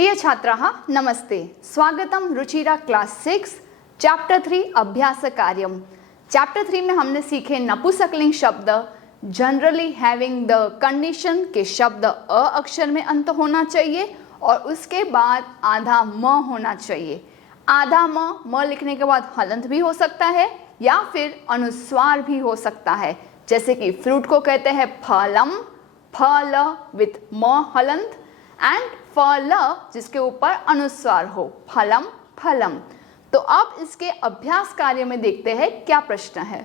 प्रिय छात्राः नमस्ते, स्वागतम रुचिरा क्लास 6 चैप्टर 3 अभ्यास कार्यम। चैप्टर 3 में हमने सीखे नपुंसकलिंग शब्द जनरली हैविंग द कंडीशन के शब्द अ अक्षर में अंत होना चाहिए और उसके बाद आधा म होना चाहिए। आधा म लिखने के बाद हलंत भी हो सकता है या फिर अनुस्वार भी हो सकता है। जैसे कि फ्रूट को कहते हैं फलम, फल विथ म हलंत, एंड फल जिसके ऊपर अनुस्वार हो, फलम फलम। तो अब इसके अभ्यास कार्य में देखते हैं क्या प्रश्न है।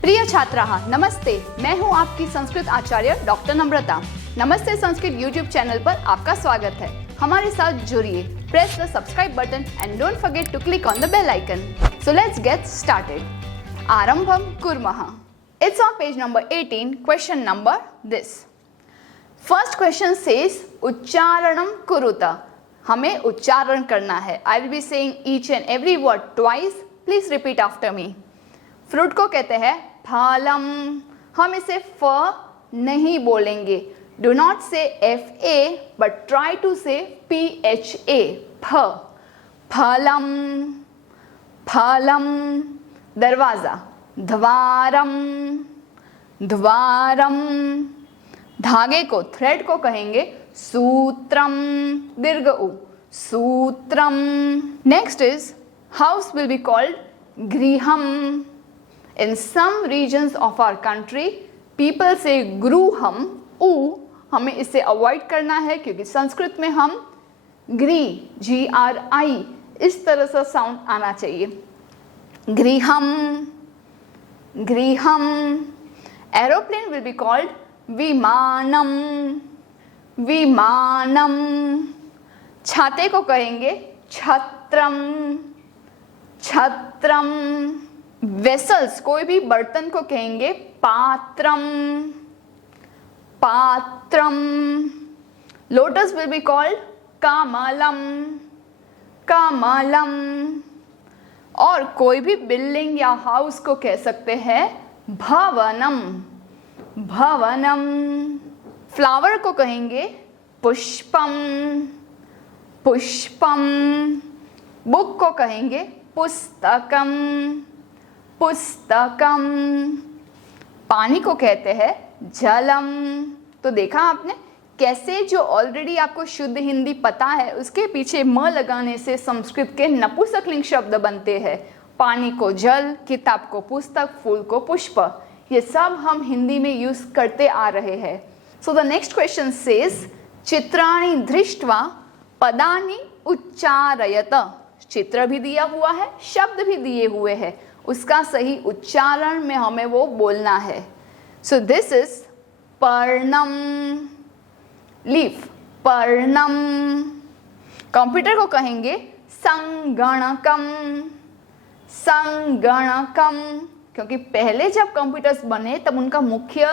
प्रिय छात्राः नमस्ते, मैं हूं आपकी संस्कृत आचार्य डॉक्टर नम्रता। नमस्ते संस्कृत यूट्यूब चैनल पर आपका स्वागत है। हमारे साथ जुड़िए, press the subscribe button and don't forget to click on the bell icon. So let's get started. आरंभम कुर्मः। It's on page number 18, question number this. First question says उच्चारणम कुरुता। हमें उच्चारण करना है। I will be saying each and every word twice. Please repeat after me. Fruit को कहते हैं फलम। हम इसे फ नहीं बोलेंगे। Do not say fa but try to say pha. फ फलम फलम। दरवाजा द्वारम द्वारम। धागे को, थ्रेड को कहेंगे सूत्रम, दीर्घ उ, सूत्रम। Next is house will be called गृहम। In some regions of our country people say गृहम उ। हमें इसे अवॉइड करना है क्योंकि संस्कृत में हम GRI इस तरह से साउंड आना चाहिए। गृहम गृहम। एरोप्लेन विल बी कॉल्ड विमानम विमानम। छाते को कहेंगे छत्रम छत्रम। वेसल्स, कोई भी बर्तन को कहेंगे पात्रम पात्रम। लोटस विल बी कॉल्ड कमलम कमलम। और कोई भी बिल्डिंग या हाउस को कह सकते हैं भवनम भवनम। फ्लावर को कहेंगे पुष्पम पुष्पम। बुक को कहेंगे पुस्तकम पुस्तकम। पानी को कहते हैं जलम। तो देखा आपने कैसे जो ऑलरेडी आपको शुद्ध हिंदी पता है उसके पीछे म लगाने से संस्कृत के नपुंसकलिंग शब्द बनते हैं। पानी को जल, किताब को पुस्तक, फूल को पुष्प। ये सब हम हिंदी में यूज करते आ रहे हैं। So the next question says चित्राणि दृष्ट्वा पदानि उच्चारयत। चित्र भी दिया हुआ है, शब्द भी दिए हुए हैं, उसका सही उच्चारण में हमें वो बोलना है। सो दिस इज पर्णम, लीफ, पर्णम। कंप्यूटर को कहेंगे संगणकम संगणकम। क्योंकि पहले जब कंप्यूटर्स बने तब उनका मुख्य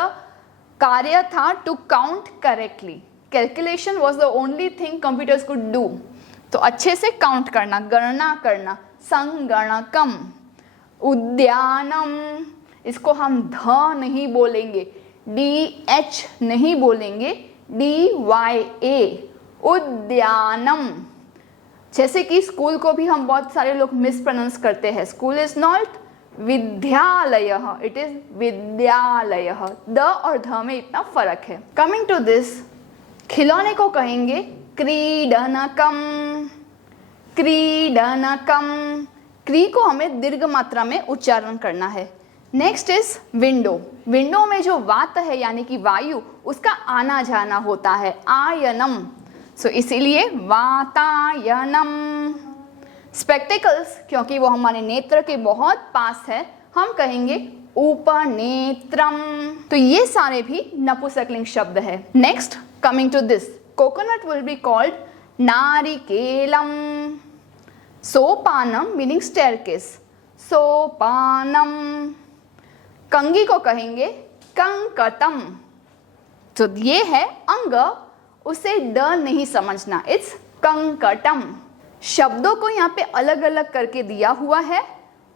कार्य था to count correctly. Calculation was the only thing computers could do. तो अच्छे से काउंट करना, गणना करना, संगणकम। उद्यानम, इसको हम ध नहीं बोलेंगे, DH नहीं बोलेंगे, DYA, उद्यानम। जैसे कि स्कूल को भी हम बहुत सारे लोग मिसप्रोनाउंस करते हैं। स्कूल इज नॉट विद्यालयः, इट इज विद्यालयः। द और ध में इतना फर्क है। कमिंग टू दिस, खिलौने को कहेंगे क्रीडनकम क्रीडनकम। क्री को हमें दीर्घ मात्रा में उच्चारण करना है। Next is window. विंडो में जो वात है यानी कि वायु, उसका आना जाना होता है, आयनम। सो इसीलिए वातायनम। स्पेक्टिकल्स, क्योंकि वो हमारे नेत्र के बहुत पास है, हम कहेंगे उपनेत्रम। तो ये सारे भी नपुंसकलिंग शब्द है। Next coming to this, coconut will be called नारिकेलम। सोपानम मीनिंग स्टेयरकेस, सोपानम। कंगी को कहेंगे कंकतम। तो ये है अंग, उसे ड नहीं समझना, इट्स कंकटम। शब्दों को यहाँ पे अलग अलग करके दिया हुआ है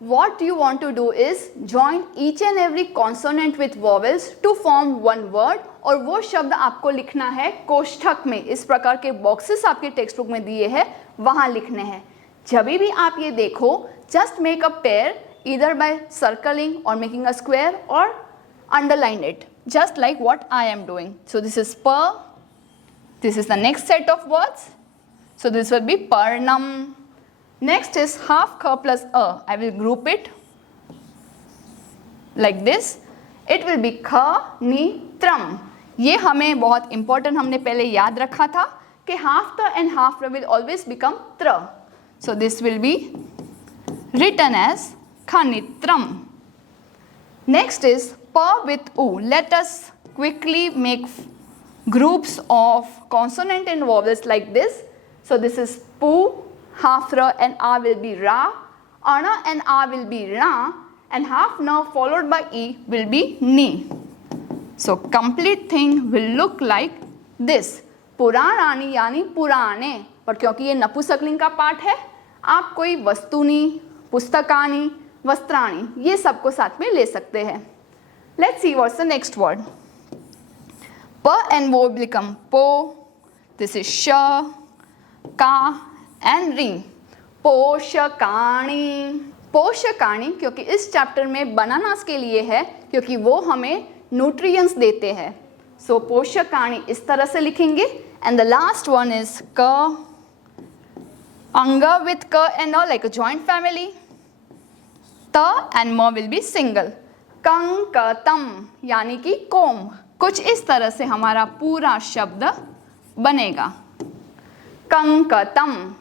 what you want to do is join each and every consonant with vowels to form one word, और वो शब्द आपको लिखना है कोष्ठक में। इस प्रकार के बॉक्सेस आपके टेक्स्ट बुक में दिए हैं, वहाँ लिखने हैं। जब भी आप ये देखो, just make a pair either by circling or making a square or underline it, just like what I am doing. So this is per, this is the next set of words. So this will be parnam. Next is half ka plus a. I will group it like this. It will be kha, ni, tram. ये हमें बहुत important हमने पहले याद रखा था कि half ta and half ra will always become tra. So this will be written as khanitram. Next is pa with u. Let us quickly make groups of consonant and vowels like this. So this is pu, half ra and a will be ra, ana and a will be ra, and half na followed by e will be ni. So complete thing will look like this. पुराणानी यानी पुराने, पर क्योंकि ये नपुंसकलिंग का part है, आप कोई वस्तुनी, पुस्तकानी, वस्त्राणी ये सबको साथ में ले सकते हैं. Let's see what's the next word. Pa and wo become po. This is sha, ka and ri. पोषकाणी. पोषकाणी क्योंकि इस चैप्टर में बनानास के लिए है, क्योंकि वो हमें न्यूट्रिएंट्स देते हैं. सो पोषकाणी इस तरह से लिखेंगे. And the last one is क. अंगा विथ क and all like a joint family. त एंड म विल बी सिंगल. कंकतम यानी कि कोम. कुछ इस तरह से हमारा पूरा शब्द बनेगा. कंकतम.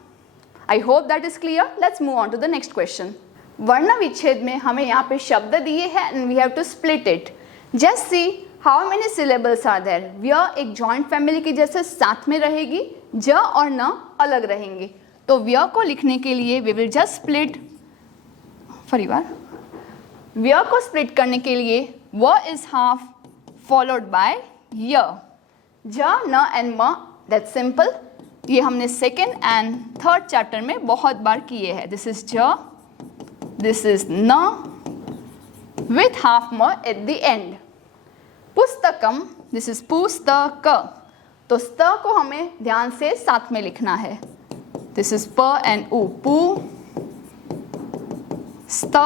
I hope that is clear. Let's move on to the next question. वर्ण विच्छेद में हमें यहाँ पे शब्द दिए हैं and we have to split it. Just see how many syllables are there. व्य एक joint family की जैसे साथ में रहेगी, ज और न अलग रहेंगे. तो व्य को लिखने के लिए we will just split. फरीबार व्य को split करने के लिए व is half followed by य. ज न and म, that's simple. ये हमने सेकेंड एंड थर्ड चैप्टर में बहुत बार किए हैं. दिस इज ज, दिस इज न विथ हाफ म एट द एंड. पुस्तकम, दिस इज पुस्तक. तो स्त को हमें ध्यान से साथ में लिखना है. दिस इज प एंड उ. पु स्त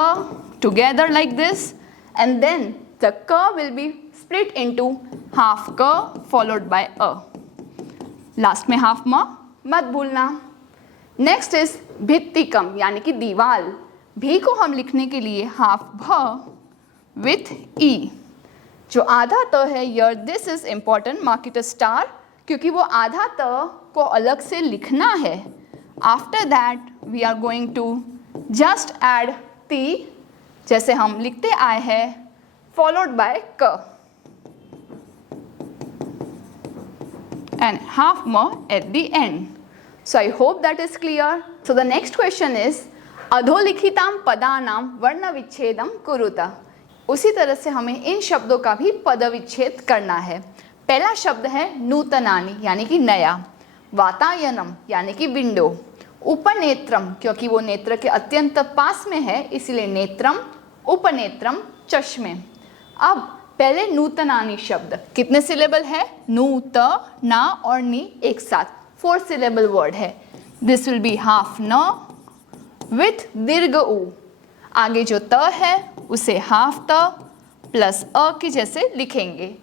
together like this, and then the क will be split into half क फॉलोड बाय अ. लास्ट में हाफ म मत भूलना. नेक्स्ट इज भित्तिकम यानी कि दीवाल. भी को हम लिखने के लिए हाफ भ विथ ई. जो आधा त है यर, this is important, mark it a star, क्योंकि वो आधा त को अलग से लिखना है. After that we are going to just add ती, जैसे हम लिखते आए हैं, फॉलोड बाय क and half ma at the end. So I hope that is clear. So the next question is अधोलिखिताम पदानाम वर्ण विच्छेदम कुरुता. उसी तरह से हमें इन शब्दों का भी पद विच्छेद करना है. पहला शब्द है नूतनानि यानी कि नया. वातायनम यानी कि विंडो. उपनेत्रम क्योंकि वो नेत्र के अत्यंत पास में है, इसलिए नेत्रम. उपनेत्रम चश्मे. अब पहले नूतनानी शब्द कितने सिलेबल है? नूत, ना और नी एक साथ 4 सिलेबल वर्ड है. दिस विल बी हाफ न विथ दीर्घ उ. आगे जो त है उसे हाफ त प्लस अ की जैसे लिखेंगे.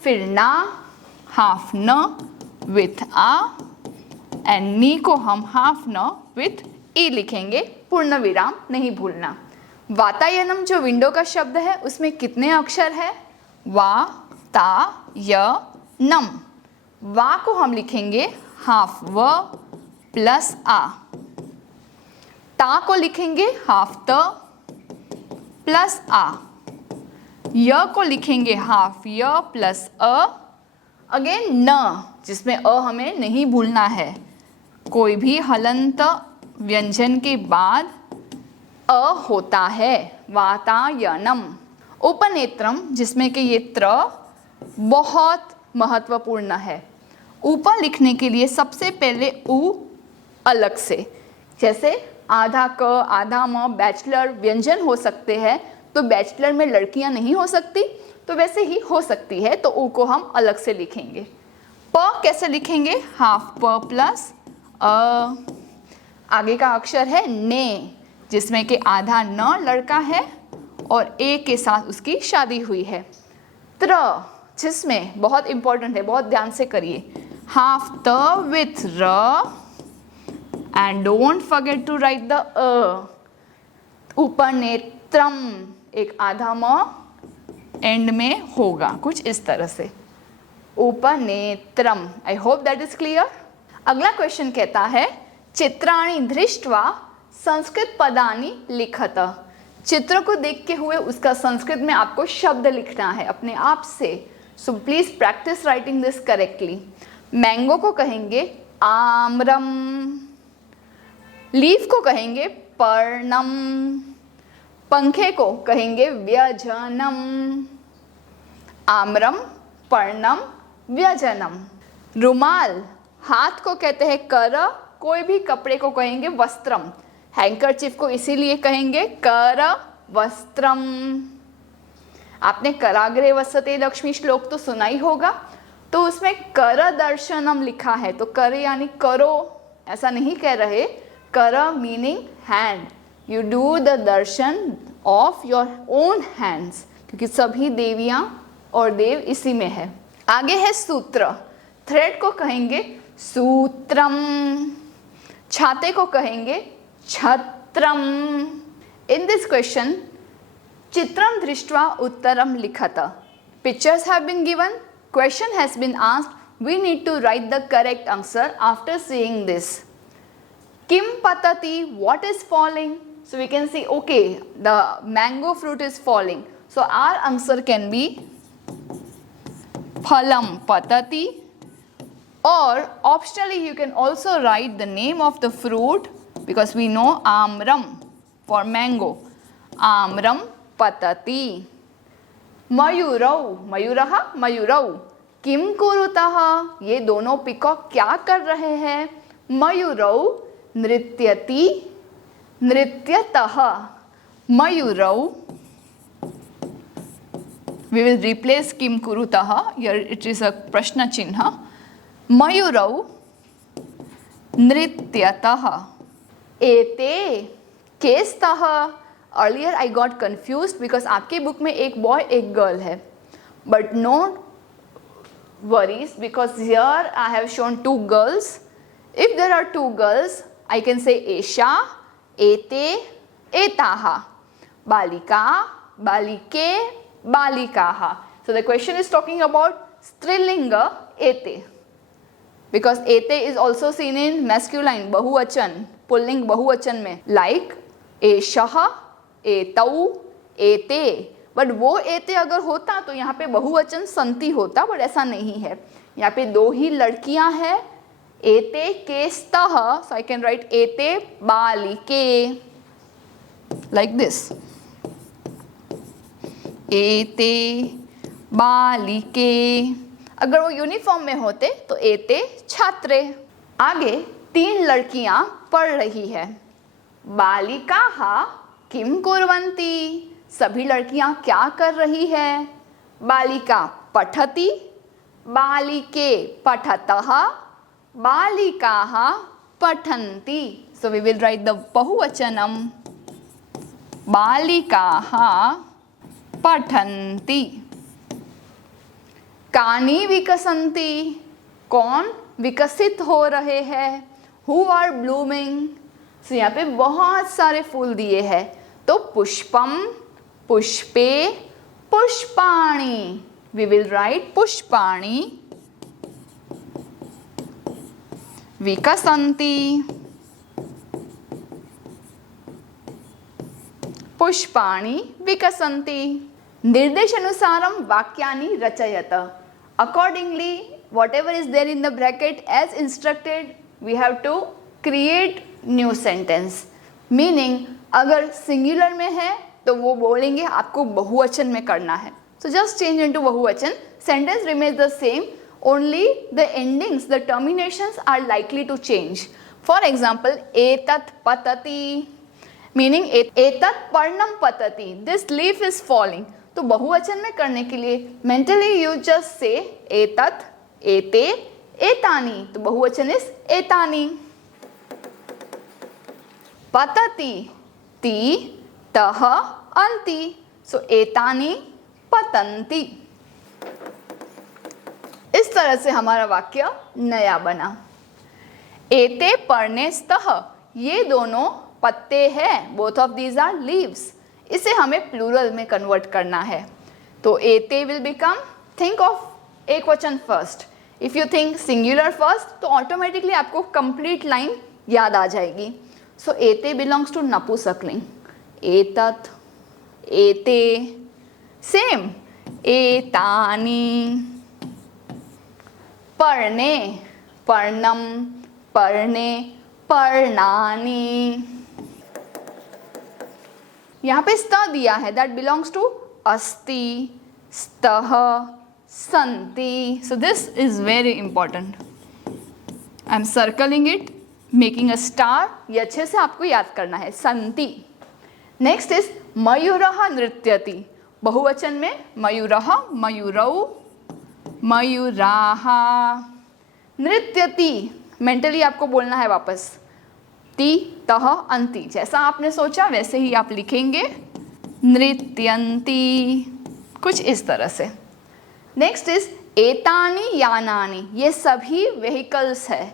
फिर ना, हाफ न विथ आ, एंड नी को हम हाफ न विथ ई लिखेंगे. पूर्ण विराम नहीं भूलना. वातायनम जो विंडो का शब्द है उसमें कितने अक्षर है? वा, ता, य, नम. वा को हम लिखेंगे हाफ व प्लस आ. ता को लिखेंगे हाफ त प्लस आ. य को लिखेंगे हाफ य प्लस अ. अगेन न, जिसमें अ हमें नहीं भूलना है. कोई भी हलंत व्यंजन के बाद अ होता है. वातायनम. उपनेत्रम जिसमें कि ये त्र बहुत महत्वपूर्ण है. ऊपर लिखने के लिए सबसे पहले उ अलग से, जैसे आधा क आधा म बैचलर व्यंजन हो सकते हैं, तो बैचलर में लड़कियां नहीं हो सकती, तो वैसे ही हो सकती है, तो ऊ को हम अलग से लिखेंगे। प कैसे लिखेंगे? हाफ प प्लस अ। आगे का अक्षर है ने, जिसमें कि आधा न लड़का है और ए के साथ उसकी शादी हुई है। त्र, जिसमें बहुत इंपॉर्टेंट है, बहुत ध्यान से करिए, हाफ त विथ र and don't forget to write the अ। ऊपर नेत्रम, एक आधा म एंड में होगा, कुछ इस तरह से, ऊपर नेत्रम। I hope that is clear. अगला क्वेश्चन कहता है चित्राणि दृष्ट्वा संस्कृत पदानि लिखत। चित्र को देखते हुए उसका संस्कृत में आपको शब्द लिखना है अपने आप से। So please practice writing this correctly. Mango को कहेंगे आम्रम, लीफ को कहेंगे पर्णम, पंखे को कहेंगे व्यजनम। आम्रम, पर्णम, व्यजनम। रुमाल, हाथ को कहते हैं कर, कोई भी कपड़े को कहेंगे वस्त्रम। हैंकरचीफ को इसीलिए कहेंगे कर वस्त्रम। आपने कराग्रे वसते लक्ष्मी श्लोक तो सुना ही होगा, तो उसमें कर दर्शनम लिखा है, तो कर यानी करो ऐसा नहीं कह रहे, कर meaning hand, you do the Darshan of your own hands, क्योंकि सभी देवियां और देव इसी में है। आगे है सूत्र, थ्रेड को कहेंगे सूत्रम, छाते को कहेंगे छत्रम। इन दिस क्वेश्चन चित्रम दृष्ट्वा उत्तरम लिखत। Pictures have been given, question has been asked, we need to write the correct answer after seeing this. Kim patati, what is falling? So we can see, okay, the mango fruit is falling. So our answer can be phalam patati, or optionally you can also write the name of the fruit, because we know amram for mango, amram patati. मयूरौ, मयूरः मयूरौ, किम कुरुतः, ये दोनों peacock क्या कर रहे हैं? मयूरौ नृत्यति नृत्यतः, मयूरौ, we will replace किम कुरुतः, here it is a प्रश्न चिन्ह, मयूरौ नृत्यतः। एते केस्तः, earlier I got confused because आपके बुक में एक बॉय एक गर्ल है, but no worries because here I have shown two girls. If there are two girls I can say एषा, एते, एताः, बालिका, बालिके, बालिकाः। So the question is talking about स्त्रीलिंग एते, बिकॉज एते is also seen in masculine बहुवचन, पुल्लिंग बहुवचन में, लाइक एषः, एतौ, एते। बट वो एते अगर होता तो यहाँ पे बहुवचन संति होता, बट ऐसा नहीं है, यहाँ पे दो ही लड़कियां हैं, एते केस्तः, सो आई कैन राइट एते बालिके, लाइक दिस, एते बालिके। अगर वो यूनिफॉर्म में होते तो एते छात्रे। आगे तीन लड़कियां पढ़ रही है, बालिकाः किम कुर्वन्ति, सभी लड़कियां क्या कर रही है? बालिका पठति, बालिके पठतः, बालिकाः पठन्ति। So we will write the बहुवचनम, बालिकाः पठन्ति। कानि विकसन्ति, कौन विकसित हो रहे हैं? हु आर ब्लूमिंग, सो यहाँ पे बहुत सारे फूल दिए हैं, तो पुष्पम, पुष्पे, पुष्पाणि, वी विल राइट पुष्पाणि विकसन्ति, पुष्पाणि विकसन्ति। निर्देशानुसारम वाक्यानि रचयत, accordingly whatever is there in the bracket as instructed we have to create new sentence, meaning अगर सिंगुलर में है तो वो बोलेंगे आपको बहुवचन में करना है, so just change into बहुवचन, sentence remains the same, only the endings, the terminations are likely to change, for example एतत् पतति, मीनिंग एतत् पर्णम पतति, दिस लीफ इज फॉलिंग। तो बहुवचन में करने के लिए मेंटली यू जस्ट से एतत्, एते, एतानि। तो बहुवचन इज एतानि। पतति, ति, तः, अन्ति। सो एतानि पतन्ति। इस तरह से हमारा वाक्य नया बना। एते पर्णे स्तः, ये दोनों पत्ते हैं, both of these are leaves. इसे हमें प्लूरल में कन्वर्ट करना है। तो एते विल बिकम, थिंक ऑफ एक वचन first. If you think singular first तो ऑटोमेटिकली आपको कंप्लीट लाइन याद आ जाएगी। सो एते बिलोंग्स टू नपुंसकलिंग। एतत्, एते, सेम एतानि। पर्णे, पर्णम, पर्णे, पर्णानि। यहाँ पे स्त दिया है, दैट बिलोंग्स टू अस्ति, स्तः, सन्ति। So this is very important. I am circling it, making a star. ये अच्छे से आपको याद करना है, सन्ति। नेक्स्ट इज मयूरः नृत्यति। बहुवचन में मयूरः, मयूरौ, मयूराः। नृत्यति, मेंटली आपको बोलना है वापस, ति, तः, अन्ति। जैसा आपने सोचा वैसे ही आप लिखेंगे, नृत्यन्ति, कुछ इस तरह से। नेक्स्ट इज एतानि यानानि। ये सभी व्हीकल्स है।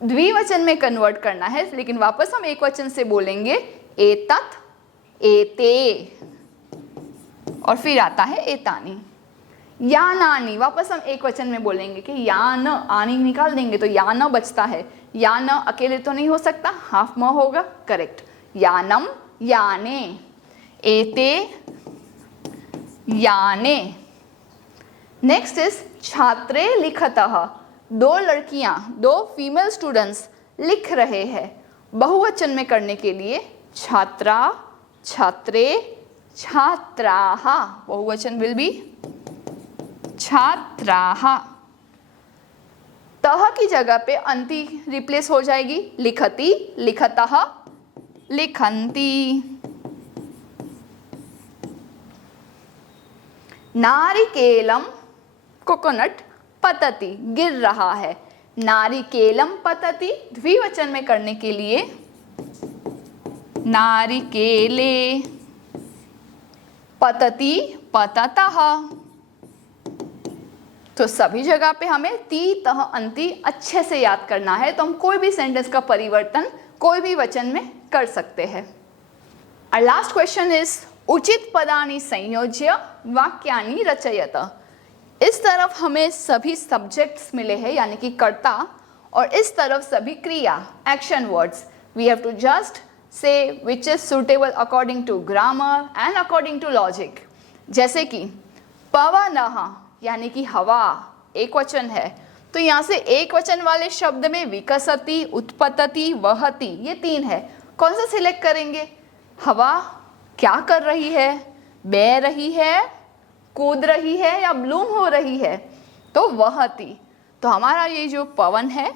द्विवचन में कन्वर्ट करना है, लेकिन वापस हम एक वचन से बोलेंगे, एतत्, एते, और फिर आता है एतानि। यानानि, वापस हम एक वचन में बोलेंगे कि यान, आनी निकाल देंगे तो यान बचता है। यान अकेले तो नहीं हो सकता, हाफ म होगा, करेक्ट। यानम, याने, एते, याने। नेक्स्ट इज छात्रे लिखतः। दो लड़कियां, दो फीमेल स्टूडेंट्स लिख रहे हैं। बहुवचन में करने के लिए छात्रा, छात्रे, छात्राः। बहुवचन विल बी छात्राः। तह की जगह पे अन्ति रिप्लेस हो जाएगी, लिखति, लिखतः, लिखन्ति। नारिकेलम, कोकोनट, पतति, गिर रहा है। नारिकेलम पतति। द्विवचन में करने के लिए नारिकेले, पतति, पततः। तो सभी जगह पे हमें ति, तह, अन्ति अच्छे से याद करना है। तो हम कोई भी सेंटेंस का परिवर्तन कोई भी वचन में कर सकते हैं। और लास्ट क्वेश्चन इज उचित पदानि संयोज्य वाक्यानि रचयत। इस तरफ हमें सभी सब्जेक्ट्स मिले हैं, यानी कि कर्ता, और इस तरफ सभी क्रिया, action words. We have to just say which is suitable according to grammar and according to logic. जैसे कि पवनः, यानी कि हवा, एक वचन है, तो यहाँ से एक वचन वाले शब्द में विकसति, उत्पतति, वहति, ये तीन है। कौन सा सिलेक्ट करेंगे? हवा क्या कर रही है? बह रही है, कूद रही है, या ब्लूम हो रही है? तो वहति। तो हमारा ये जो पवन है,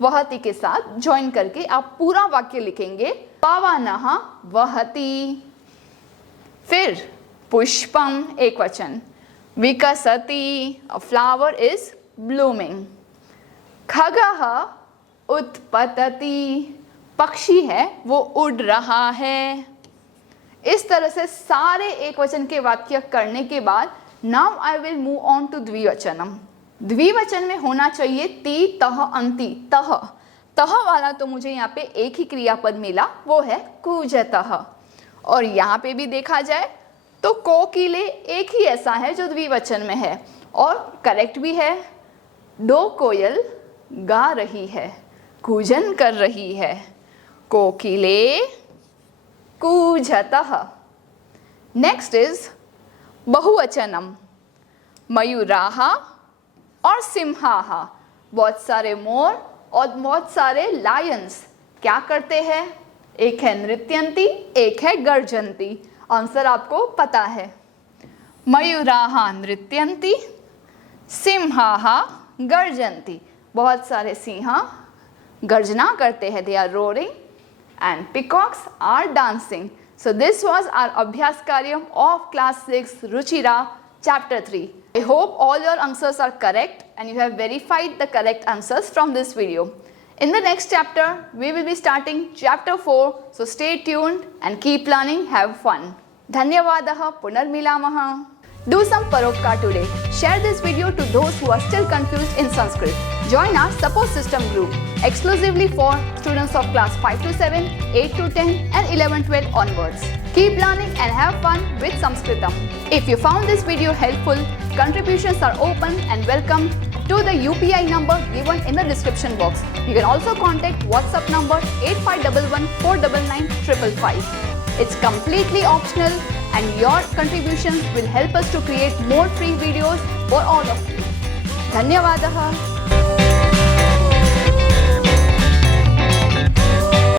वहति के साथ ज्वाइन करके आप पूरा वाक्य लिखेंगे, पवनः वहति। फिर पुष्पम, एक वचन, विकसति, a flower is blooming। खगः उत्पतति, पक्षी है वो उड़ रहा है। इस तरह से सारे एक वचन के वाक्य करने के बाद now I will move on to द्विवचनम। द्विवचन में होना चाहिए ति, तह, अन्ति। तह, तह वाला तो मुझे यहाँ पे एक ही क्रियापद मिला, वो है कूजतः। और यहाँ पे भी देखा जाए तो कोकिले एक ही ऐसा है जो द्विवचन में है और करेक्ट भी है। दो कोयल गा रही है, कूजन कर रही है। कोकिले कूजतः। नेक्स्ट इज बहुवचनम, मयूराः और सिंहाः। बहुत सारे मोर और बहुत सारे लायंस क्या करते हैं? एक है नृत्यंती, एक है गर्जंती। आंसर आपको पता है। मयूराः नृत्यंती, सिंहाः गर्जन्ति। बहुत सारे सिंह गर्जना करते हैं, they are roaring, and peacocks are dancing. So this was our Abhyas Karyam of class 6 Ruchira chapter 3. I hope all your answers are correct and you have verified the correct answers from this video. In the next chapter, we will be starting chapter 4. So stay tuned and keep learning. Have fun. Dhanyavadaha Punarmilamaha. Do some Paropkar today. Share this video to those who are still confused in Sanskrit. Join our support system group exclusively for students of class 5 to 7, 8 to 10 and 11-12 onwards. Keep learning and have fun with Sanskritam. If you found this video helpful, contributions are open and welcome to the UPI number given in the description box. You can also contact WhatsApp number 8511 499 555. It's completely optional and your contributions will help us to create more free videos for all of you. Dhanyavadaha.